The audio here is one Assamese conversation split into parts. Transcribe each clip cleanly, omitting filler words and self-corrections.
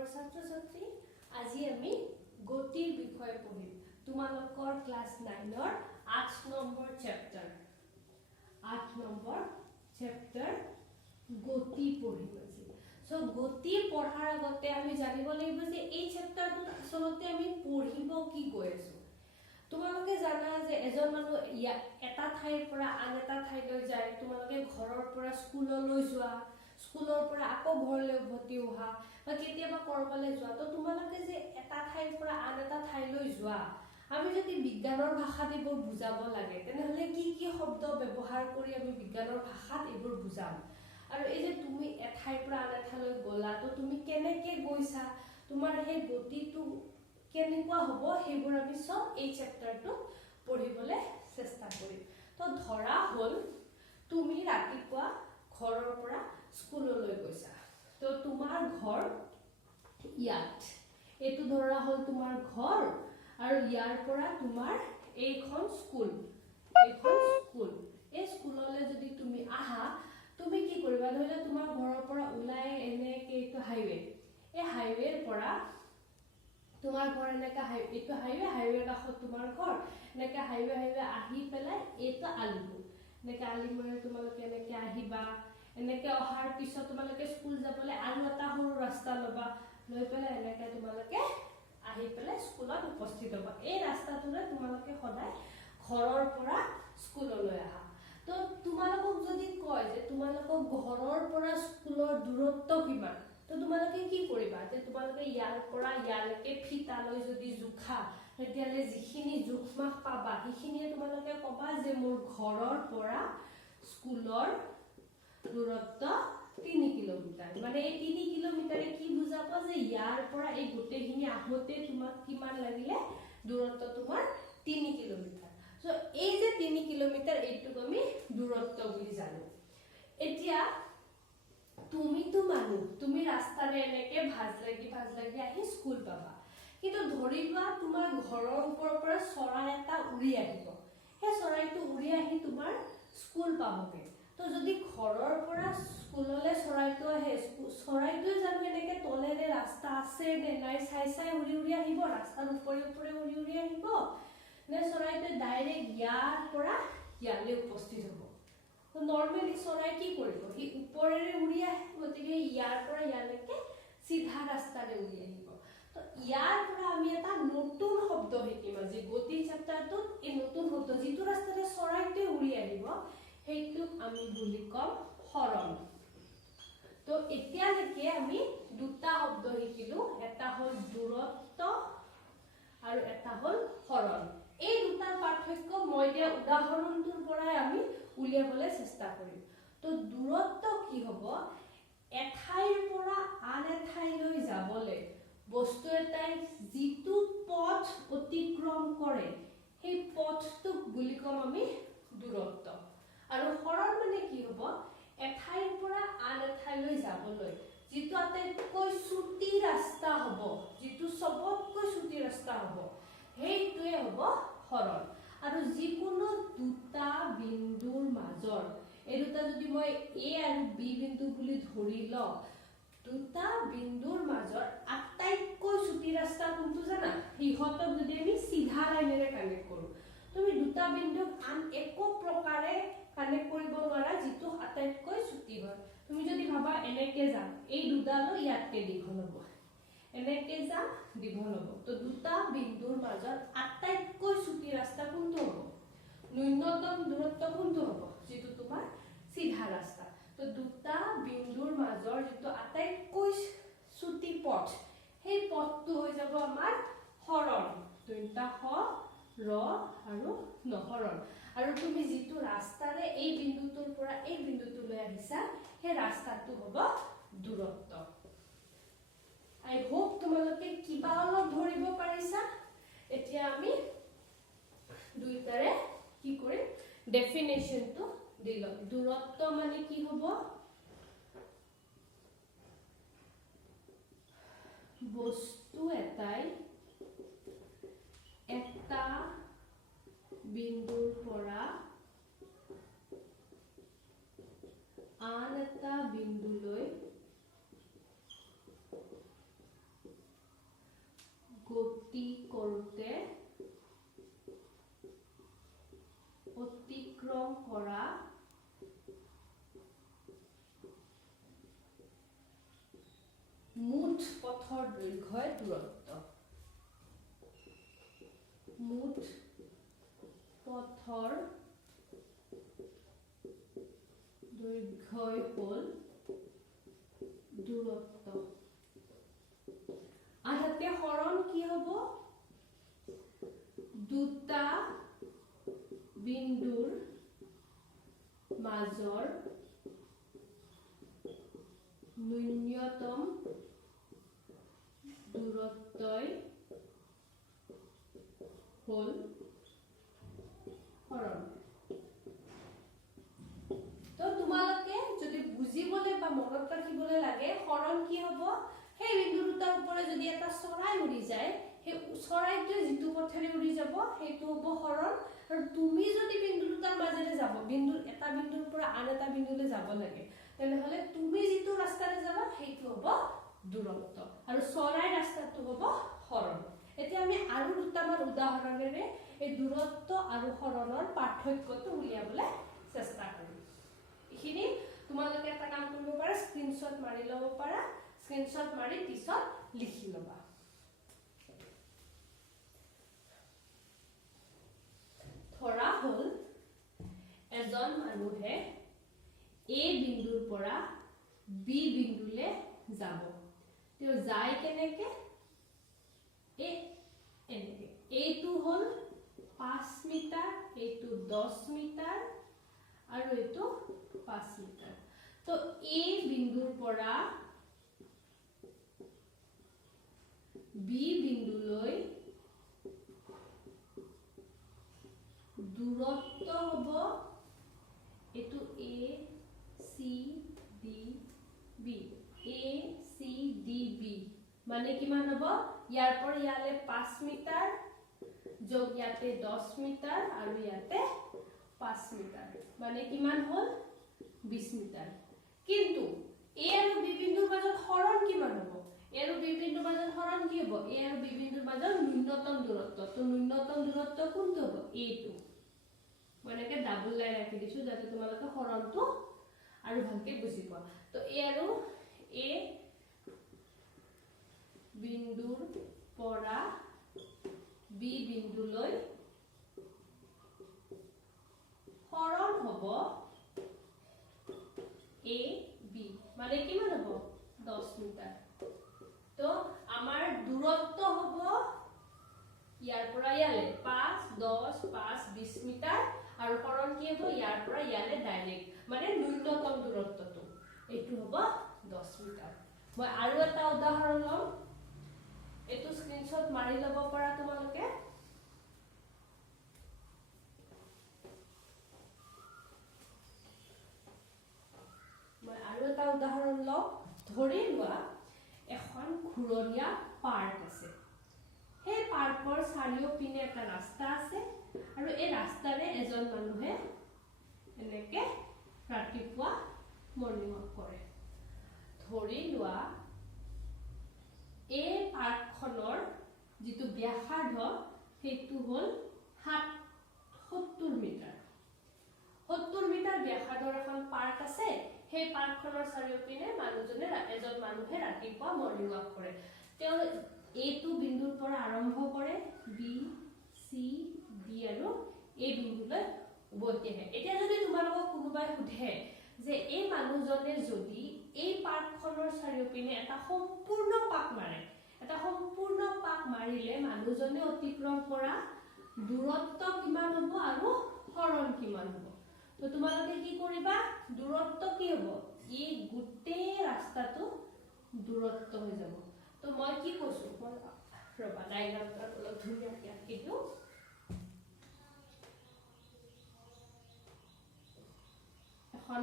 নম্বৰ ছাত্ৰ ছাত্ৰী আজি আমি গতিৰ বিষয়ে পঢ়িম তোমালোকৰ ক্লাস 9 ৰ 8 নম্বৰ চেপ্টাৰ গতি পঢ়িম আজি সো গতি পঢ়াৰ আগতে আমি জানিব লাগিব যে এই চেপ্টাৰটো আসলতে আমি পঢ়িব কি গৈ আছো তোমালোকে জানা যে এজন মানুহ এটা ঠাইৰ পৰা আন এটা ঠাইলৈ যায় তোমালোকে ঘৰৰ পৰা স্কুললৈ যোৱা স্কুলৰ পৰা আকৌ ঘৰলৈ উভতি অহা বা কেতিয়াবা কৰবালৈ যোৱা তো তোমালোকে যে এটা ঠাইৰ পৰা আন এটা ঠাইলৈ যোৱা আমি যদি বিজ্ঞানৰ ভাষাত এইবোৰ বুজাব লাগে তেনেহলে কি কি শব্দ ব্যৱহাৰ কৰি আমি বিজ্ঞানৰ ভাষাত এইবোৰ বুজাম আৰু এই যে তুমি এঠাইৰ পৰা আন এঠাইলৈ গলা তো তুমি কেনেকৈ গৈছা তোমাৰ সেই গতিটো কেনেকুৱা হ'ব সেইবোৰ আমি সব এই চেপ্টাৰটো পঢ়িবলৈ চেষ্টা কৰিম তো ধৰা হ'ল তুমি ৰাতিপুৱা ঘৰৰ পৰা স্কুললৈ গৈছা তো তোমাৰ ঘৰ ইয়াত এটো ধৰা হ'ল তোমাৰ ঘৰ আৰু ইয়াৰ পৰা তোমাৰ এইখন স্কুল এই স্কুললৈ যদি তুমি আহা তুমি কি কৰিবা ধৰিলে তোমাৰ ঘৰৰ পৰা ওলাই এনেকে এইটো হাইৱে এই হাইৱেৰ পৰা তোমাৰ ঘৰ এনেকা এইটো হাইৱে কাষত তোমাৰ ঘৰ এনেকা হাইৱে আহি পেলাই এইটো আলিমুৰ এনেকা আলিমুৰে তোমালোকে এনেকে আহিবা এনেকে অহাৰ পিছত তোমালোকে স্কুল যাবলৈ আৰু এটা সৰু ৰাস্তা লবা লৈ পেলাই এনেকে তোমালোকে আহি পেলাই স্কুলত উপস্থিত হ'বা এই ৰাস্তাটোৰে তোমালোকে সদায় ঘৰৰ পৰা স্কুললৈ আহা তো তোমালোকক যদি কয় যে তোমালোকক ঘৰৰ পৰা স্কুলৰ দূৰত্ব কিমান তো তোমালোকে কি কৰিবা যে তোমালোকে ইয়াৰ পৰা ইয়ালৈকে ফিতালৈ যদি জোখা তেতিয়ালে যিখিনি জোখমাখ পাবা সেইখিনিয়ে তোমালোকে ক'বা যে মোৰ ঘৰৰ পৰা স্কুলৰ দূৰত্ব 3 কিলোমিটাৰ মানে এই 3 কিলোমিটাৰে কি বুজাব যে ইয়াৰ পৰা এই গোটেইখিনি আহোতে তোমাক কিমান লাগিলে দূৰত্ব তোমাৰ 3 কিলোমিটাৰ সো এই যে 3 কিলোমিটাৰ এইটোক আমি দূৰত্ব বুলি জানো এতিয়া তুমিতো মানুহ তুমি ৰাস্তাৰে এনেকে ভাজ লাগি আহি স্কুল পাবা কিন্তু ধৰিবা তোমাৰ ঘৰৰ ওপৰৰ পৰা চৰাই এটা উৰি আহিব সেই চৰাইটো উৰি আহি তোমাৰ স্কুল পাবগে তো যদি ঘৰৰ পৰা স্কুললৈ চৰাইটো আহে চৰাইটো জানো এনেকে তলেৰে ৰাস্তা আছে নে নাই চাই উৰি আহিব ৰাস্তাৰ ওপৰে উৰি আহিব নে চৰাইটো ডাইৰেক্ট ইয়াৰ পৰা ইয়ালৈ উপস্থিত হ'ব তো নৰ্মেলি চৰাই কি কৰিব হি ওপৰেৰে উৰি আহে গতিকে ইয়াৰ পৰা ইয়ালৈকে সিধা ৰাস্তাৰে উৰি আহিব তো ইয়াৰ পৰা আমি এটা নতুন শব্দ শিকিম আজি গতি চেপ্টাৰটোত এই নতুন শব্দ যিটো ৰাস্তাৰে চৰাইটো উৰি আহিব সেইটোক আমি বুলি কম হৰণ তো এতিয়ালৈকে আমি দুটা শব্দ শিকিলো এটা হ'ল দূৰত্ব আৰু এটা হ'ল হৰণ এই দুটাৰ পাৰ্থক্য মই দিয়া উদাহৰণটোৰ পৰাই আমি উলিয়াবলৈ চেষ্টা কৰিম তো দূৰত্ব কি হ'ব এঠাইৰ পৰা আন এঠাইলৈ যাবলৈ বস্তু এটাই যিটো পথ অতিক্ৰম কৰে সেই পথটোক বুলি কম আমি দূৰত্ব আৰু হৰণ মানে কি হ'ব এঠাইৰ পৰা আন এঠাইলৈ যাবলৈ যিটো আটাইতকৈ চুটি ৰাস্তা হ'ব যিটো সবতকৈ চুটি ৰাস্তা হ'ব সেইটোৱে হ'ব হৰণ আৰু যিকোনো দুটা বিন্দুৰ মাজৰ এই দুটা যদি মই এ আৰু বি বিন্দু বুলি ধৰি লওঁ দুটা বিন্দুৰ মাজৰ আটাইতকৈ চুটি ৰাস্তা কোনটো জানা হিহতক যদি আমি সিধা লাইনেৰে কানেক্ট কৰো তুমি দুটা বিন্দুক আন একো প্ৰকাৰে কানেক্ট কৰিব নোৱাৰা যিটো আটাইতকৈ চুটি হয় তুমি যদি ভাবা এনেকে যাম এই দুডালো ইয়াতে দীঘল হ'ব এনেকে যাম দীঘল হ'ব তো দুটা বিন্দুৰ মাজৰ আটাইতকৈ চুটি ৰাস্তা কোনটো হ'ব ন্যূনতম দূৰত্ব কোনটো হ'ব যিটো তোমাৰ সিধা ৰাস্তা তো দুটা বিন্দুৰ মাজৰ যিটো আটাইতকৈ চুটি পথ সেই পথটো হৈ যাব আমাৰ হৰণ দুটা হ ৰ আৰু নহৰণ আৰু তুমি যিটো ৰাস্তাৰে এই বিন্দুটোৰ পৰা এই বিন্দুটোলৈ আহিছা সেই ৰাস্তাটো হ'ব দূৰত্ব আই হোপ তোমালোকে কিবা অলপ ধৰিব পাৰিছা এতিয়া আমি দুইটাৰে কি কৰিম ডেফিনেশ্যনটো দিলম দূৰত্ব মানে কি হ'ব বস্তু এটাই এটা বিন্দুৰ পৰা আন এটা বিন্দুলৈ পথৰ দৈৰ্ঘ্যই দূৰত্ব মুঠ পথৰ দৈৰ্ঘ্যই হ'ল দূৰত্ব আনহাতে হৰণ কি হ'ব দুটা বিন্দুৰ মাজৰ ন্যূনতম দূৰত্বই হ'ল হৰণ তো তোমালোকে যদি বুজিবলৈ বা মনত ৰাখিবলৈ লাগে হৰণ কি হ'ব সেই বিন্দু দুটাৰ ওপৰে যদি এটা চৰাই উৰি যায় সেই চৰাইটোৱে যিটো পথেৰে উৰি যাব সেইটো হ'ব হৰণ আৰু তুমি যদি বিন্দু দুটাৰ মাজেৰে যাব এটা বিন্দুৰ পৰা আন এটা বিন্দুলৈ যাব লাগে তেনেহলে তুমি যিটো ৰাস্তাৰে যাবা সেইটো হ'ব দূৰত্ব আৰু চৰাইৰ ৰাস্তাটো হ'ব হৰণ এতিয়া আমি আৰু দুটামান উদাহৰণেৰে এই দূৰত্ব আৰু হৰণৰ পাৰ্থক্যটো উলিয়াবলৈ চেষ্টা কৰিম এইখিনি তোমালোকে এটা কাম কৰিব পাৰা স্ক্ৰীনশ্বট মাৰি ল'ব পাৰা স্ক্ৰীনশ্বট মাৰি পিছত লিখি ল'বা ধৰা হ'ল এজন মানুহে A বিন্দুৰ পৰা B বিন্দুলৈ যাব তেওঁ যায় কেনেকে এনেকে এইটো হ'ল 5 মিটাৰ এইটো 10 মিটাৰ আৰু এইটো 5 মিটাৰ তো A বিন্দুৰ পৰা B বিন্দুলৈ দূৰত্ব হ'ব এটো A C D B A C D B মানে কিমান হ'ব ইয়াৰ পৰা ইয়ালে 5 মিটাৰ যোগ ইয়াতে 10 মিটাৰ আৰু ইয়াতে 5 মিটাৰ মানে কিমান হ'ল 20 মিটাৰ কিন্তু A আৰু B বিন্দুৰ মাজত হৰণ কিমান হ'ব A আৰু B বিন্দুৰ মাজত হৰণ কি হ'ব A আৰু B বিন্দুৰ মাজত ন্যূনতম দূৰত্ব তো ন্যূনতম দূৰত্ব কোনটো হ'ব এইটো মানেকে ডাবল লাইন ৰাখি দিছো যাতে তোমালোকে হৰণটো আৰু ভালকে বুজি পোৱা তো A আৰু A বিন্দুৰ পৰা B বিন্দুলৈ হৰণ হ'ব A B মানে কিমান হ'ব 10 মিটাৰ তো আমাৰ দূৰত্ব হ'ব ইয়াৰ পৰা ইয়ালে 5 10 5 20 মিটাৰ আৰু হৰণ কি হ'ব ইয়াৰ পৰা ইয়ালে ডাইৰেক্ট মানে ন্যূনতম দূৰত্বটো এইটো হ'ব 10 মিটাৰ মই আৰু এটা উদাহৰণ লম এটো স্ক্ৰীনশ্বট মাৰি ল'ব পাৰা তোমালোকে মই আৰু এটা উদাহৰণ লম ধৰি লোৱা এখন ঘুৰণীয়া পাৰ্ক আছে সেই পাৰ্কৰ চাৰিওপিনে এটা ৰাস্তা আছে আৰু এই ৰাস্তাৰে এজন মানুহে এনেকে ৰাতিপুৱা মৰ্নিং ৱাক কৰে ধৰি লোৱা এই পাৰ্কখনৰ যিটো ব্যাসাৰ্ধ সেইটো হ'ল 70 মিটাৰ 70 মিটাৰ ব্যাসাৰ্ধৰ এখন পাৰ্ক আছে সেই পাৰ্কখনৰ চাৰিওপিনে এজন মানুহে ৰাতিপুৱা মৰ্নিং ৱাক কৰে তেওঁ এইটো বিন্দুৰ পৰা আৰম্ভ কৰে B C D আৰু এই বিন্দুলৈ উভতি আহে এতিয়া যদি তোমালোকক কোনোবাই সুধে যে এই মানুহজনে যদি এই পাৰ্কখনৰ চাৰিওপিনে এটা সম্পূৰ্ণ পাক মাৰিলে মানুহজনে অতিক্ৰম কৰা দূৰত্ব কিমান হ'ব আৰু হৰণ কিমান হ'ব তো তোমালোকে কি কৰিবা দূৰত্ব কি হ'ব এই গোটেই ৰাস্তাটো দূৰত্ব হৈ যাব তো মই কি কৈছো মই ৰবা ডায়াগ্ৰামটো অলপ ধুনীয়াকৈ আঁকি দিওঁ এখন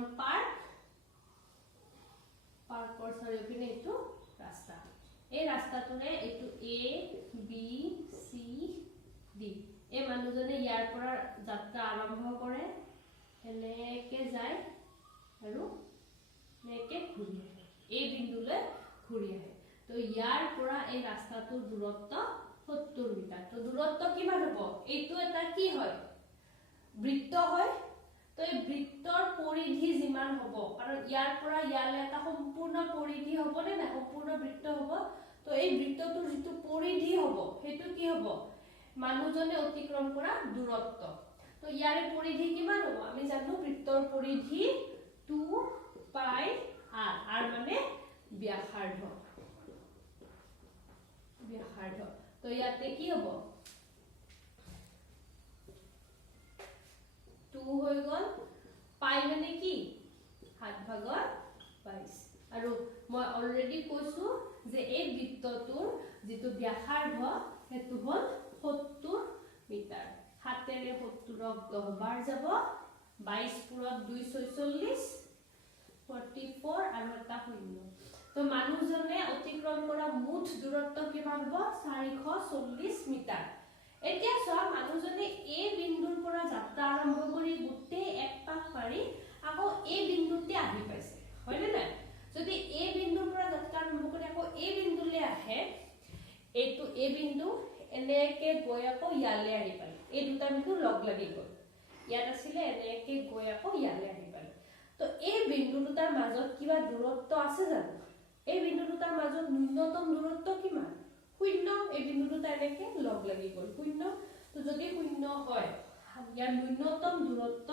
পাৰ্কৰ চাৰিওপিনে এইটো ৰাস্তা এই ৰাস্তাটোৰে এইটো A B C D এই মানুহজনে ইয়াৰ পৰা যাত্ৰা আৰম্ভ কৰে এনেকে যায় আৰু এনেকে ঘূৰি আহে এই বিন্দুলৈ ঘূৰি আহে তো ইয়াৰ পৰা এই ৰাস্তাটোৰ দূৰত্ব 70 মিটাৰ তো দূৰত্ব কিমান হ'ব এইটো এটা কি হয় বৃত্ত হয় তো এই বৃত্তৰ পৰিধি যিমান হ'ব কাৰণ ইয়াৰ পৰা ইয়ালে এটা সম্পূৰ্ণ পৰিধি হ'ব নে না সম্পূৰ্ণ বৃত্ত হ'ব তো এই বৃত্তটোৰ যেটো পৰিধি হ'ব হেতু কি হ'ব মানুহজনে অতিক্ৰম কৰা দূৰত্ব তো ইয়াৰে পৰিধি কিমান হ'ব আমি জানো বৃত্তৰ পৰিধি 2 পাই r মানে ব্যাসাৰ্ধ তো ইয়াতে কি হ'ব 2 হৈ গল পাই মানে কি 7/22 আৰু মই অলৰেডি কৈছো যে এই বৃত্তটোৰ যেটো ব্যাসাৰ্ধ হেতু হল 70 মিটাৰ 7 ৰে 70ক 10 বাৰ যাব 22 পুৰত 246 44 আৰু এটা শূন্য তো মানুহজনে অতিক্ৰম কৰা মুঠ দূৰত্ব কিমান হ'ব 440 মিটাৰ এতিয়া চোৱা মানুহজনে এই বিন্দুৰ পৰা যাত্ৰা আৰম্ভ কৰি গুটে এক পাক পাৰি আকৌ এই বিন্দুতে আহি পাইছে হয়নে নাই যদি এই বিন্দুৰ পৰা যাত্ৰা আৰম্ভ কৰি আকৌ এই বিন্দুলে আহে এইটো এই বিন্দু এনেকে গৈ আকৌ ইয়ালে আহি পালে এই দুটা বিন্দু লগ লাগি গল ইয়াত আছিল এনেকে গৈ আকৌ ইয়ালে আহি পালে তো এই বিন্দু দুটাৰ মাজত কিবা দূৰত্ব আছে জানো এই বিন্দু দুটাৰ মাজত ন্যূনতম দূৰত্ব কিমান শূন্য এই বিন্দু দুটা এনেকে লগ লাগি গল শূন্য তো যদি শূন্য হয় ইয়াৰ ন্যূনতম দূৰত্ব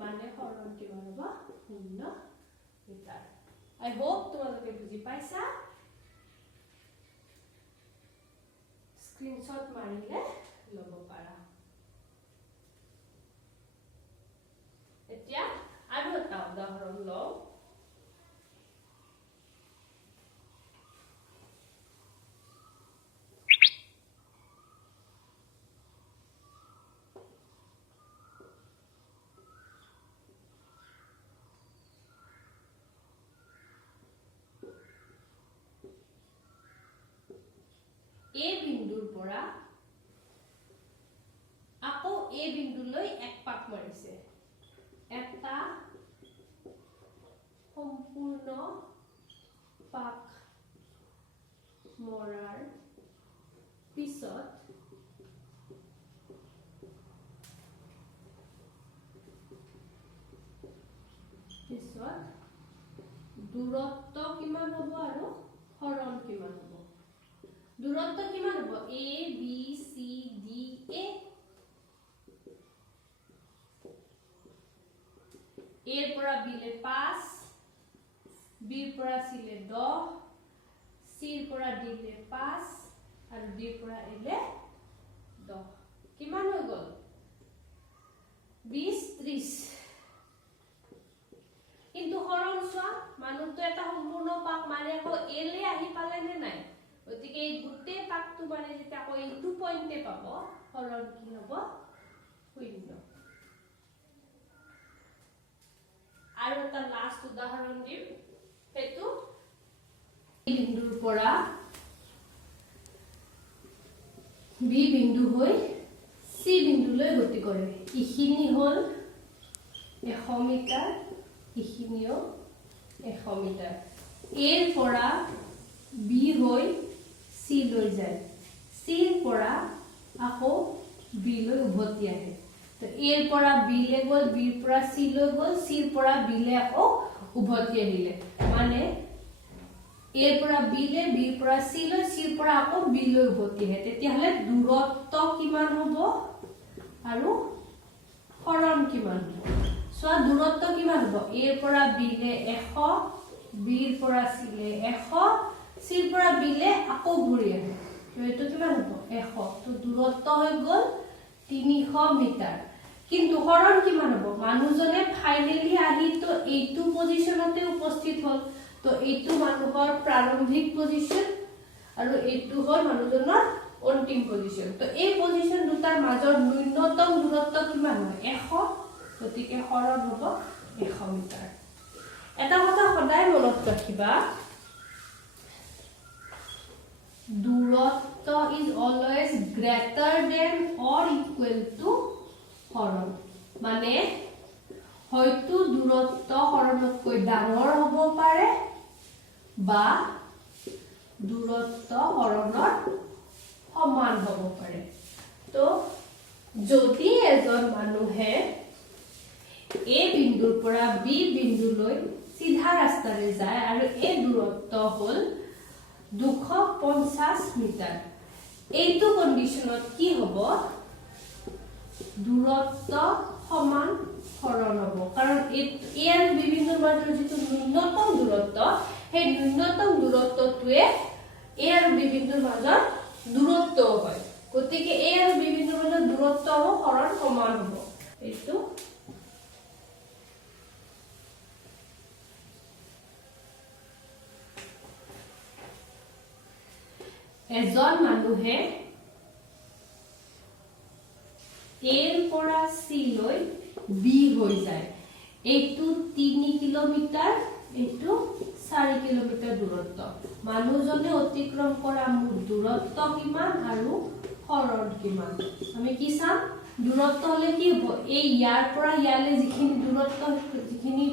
মানে হৰণ কিমান হ'ব 0 মিটাৰ I hope তোমালোকে বুজি পাইছা স্ক্ৰিনশ্বট মাৰিলে লব পাৰা এতিয়া আৰু এটা উদাহৰণ লওঁ এই বিন্দুৰ পৰা আকৌ এই বিন্দুলৈ এক পাক মাৰিছে এটা সম্পূৰ্ণ পাক মৰাৰ পিছত দূৰত্ব কিমান হ'ব আৰু হৰণ কিমান হ'ব দূৰত্ব কিমান হ'ব a b c d a a ৰ পৰা b লে 5 b ৰ পৰা c লে 10 c ৰ পৰা d লে 5 আৰু d ৰ পৰা a লে 10 কিমান হৈ গল 20 30 কিন্তু হৰণ চোৱা মানুহটো এটা সম্পূৰ্ণ পাক মাৰি আকৌ a লে আহি পালে নে নাই গতিকে এই গুটে পাকটো মানে যেতিয়া আকৌ এইটো পইণ্টে পাব হৰণ কি হ'ব 0 আৰু এটা লাষ্ট উদাহৰণ দিম হেতু এই বিন্দুৰ পৰা b বিন্দু হৈ c বিন্দুলৈ গতি কৰে ইখিনি হল 100 মিটাৰ ইখিনিও 100 মিটাৰ a ৰ পৰা b হৈ c লৈ যায় c ৰ পৰা আকৌ b লৈ উভতি আহে তো a ৰ পৰা b লে গল b ৰ পৰা c লৈ গল c ৰ পৰা b লে আকৌ উভতি আহিলে মানে a ৰ পৰা b লে b ৰ পৰা c লৈ c ৰ পৰা আকৌ b লৈ উভতি আহে তেতিয়া হলে দূৰত্ব কিমান হ'ব আৰু হৰণ কিমান হ'ব সো দূৰত্ব কিমান হ'ব a ৰ পৰা b লে 100 b ৰ পৰা c লে 100 c ৰ পৰা b লে আকৌ ঘূৰি আহে তো এটো কিমান হ'ব 100 তো দূৰত্ব হৈ গল 300 মিটাৰ কিন্তু হৰণ কিমান হ'ব মানুহজনে ফাইনালি আহি তো এইটো পজিশনতে উপস্থিত হল তো এইটো মানুহৰ প্ৰাৰম্ভিক পজিশন আৰু এইটো হল মানুহজনৰ অন্তিম পজিশন তো এই পজিশন দুটাৰ মাজৰ ন্যূনতম দূৰত্ব কিমান হয় 100 গতিকে হৰণ হ'ব 100 মিটাৰ এটা কথা সদায় মনত ৰাখিবা দূৰত্ব is always greater than or equal to হৰণ মানে হয়তো দূৰত্ব হৰণতকৈ ডাঙৰ হ'ব পাৰে বা দূৰত্ব হৰণৰ সমান হ'ব পাৰে তো যদি এজন মানুহে a বিন্দুৰ পৰা b বিন্দুলৈ সিধা ৰাস্তাৰে যায় আৰু এই দূৰত্ব হল 250 মিটাৰ এইটো কন্ডিশনত কি হ'ব দূৰত্ব সমান হৰণ হ'ব কাৰণ এৰ বিভিন্ন মাজৰ যেটো ন্যূনতম দূৰত্ব সেই ন্যূনতম দূৰত্বটোৱে এৰ বিভিন্ন মাজৰ দূৰত্ব হয় গতিকে এৰ বিভিন্ন মাজৰ দূৰত্ব হৰণ সমান হ'ব এইটো এজন মানুহে এৰ পৰা সি লৈ বি হৈ যায় এইটো 3 কিলোমিটাৰ এইটো 4 কিলোমিটাৰ দূৰত্ব মানুহজনে অতিক্ৰম কৰা মুঠ দূৰত্ব কিমান আৰু হৰণ কিমান আমি কি চাম দূৰত্ব হলে কি হ'ব এই ইয়াৰ পৰা ইয়ালে যিখিনি দূৰত্ব যিখিনি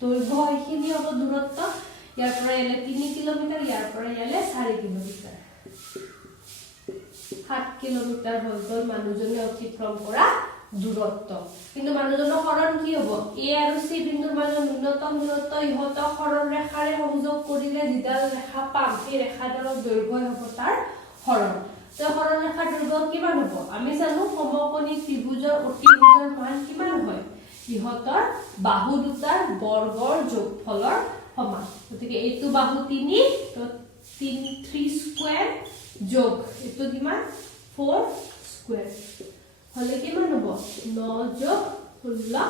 দৈৰ্ঘ্য এইখিনি হ'ব দূৰত্ব ইয়াৰ পৰা ইয়ালে 3 কিলোমিটাৰ ইয়াৰ পৰা ইয়ালে 4 কিলোমিটাৰ 7 কিলোমিটাৰ হৈ গ'ল মানুহজনে অতিক্ৰম কৰা দূৰত্ব কিন্তু মানুহজনৰ হৰণ কি হ'ব এ আৰু সি বিন্দুৰ মাজৰ ন্যূনতম দূৰত্ব ইহতক হৰণ ৰেখাৰে সংযোগ কৰিলে যিডাল ৰেখা পাম এই ৰেখাডালৰ দৈৰ্ঘ্য হ'ব তাৰ হৰণ তো হৰণ ৰেখাৰ দৈৰ্ঘ্য কিমান হ'ব আমি জানো সমকোণী ত্ৰিভুজৰ অতিভুজৰ মান কিমান হয় ইহতৰ বাহু দুটাৰ বৰ্গৰ যোগফলৰ সমান গতিকে এইটো বাহু 3 তো 3 স্কয়াৰ যোগ এটো কিমান 4 স্কয়াৰ হলে কিমান হ'ব 9 যোগ 16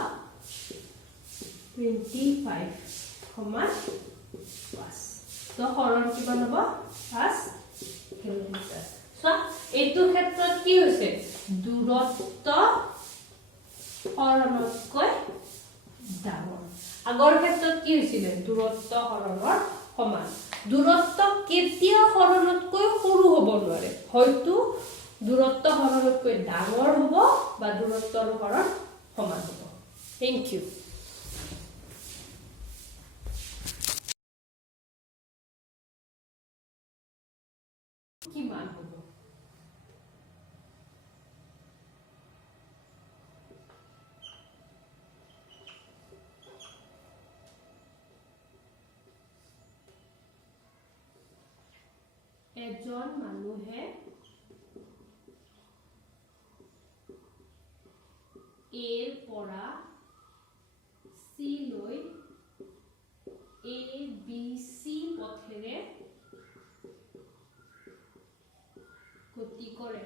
25 সমান 5 তো হৰণ কিমান হ'ব 5 কিলোমিটাৰ সো এইটো ক্ষেত্ৰত কি হৈছে দূৰত্ব হৰণতকৈ ডাঙৰ আগৰ ক্ষেত্ৰত কি হৈছিল দূৰত্ব হৰণৰ সমান দূৰত্ব কেতিয়া হৰণতকৈ সৰু হ'ব নোৱাৰে হয়তো দূৰত্ব হৰণতকৈ ডাঙৰ হ'ব বা দূৰত্বৰ হৰণ সমান হ'ব থ্যাংক ইউ কিমান হ'ব এজন মানুহে এৰ পৰা সি লৈ এ বি সি পথেৰে গতি কৰে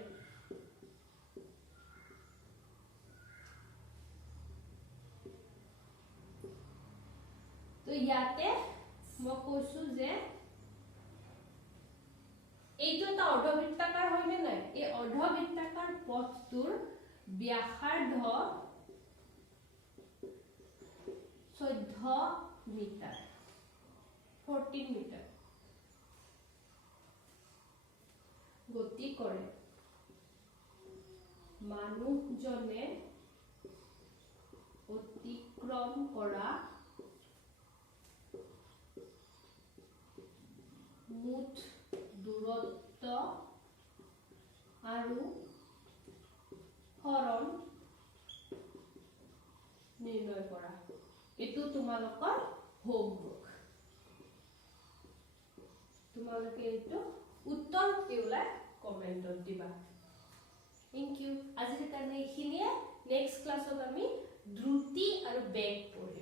তো ইয়াতে মই কৈছো যে এইটো এটা অৰ্ধবৃত্তাকাৰ হয়নে নাই এই অৰ্ধবৃত্তাকাৰ পথটোৰ ব্যাসাৰ্ধ 14 মিটাৰ 14 মিটাৰ গতি কৰে মানুহজনে অতিক্ৰম কৰা মুঠ দূৰত্ব আৰু হৰণ নিৰ্ণয় কৰা এটো তোমালোকৰ হোমৱৰ্ক তোমালোকে এটো উত্তৰ দিওলা কমেন্টত দিবা থ্যাংক ইউ আজিৰ কাৰণে এইখিনিয়ে নেক্সট ক্লাছত আমি দ্ৰুতি আৰু বেগ পঢ়িম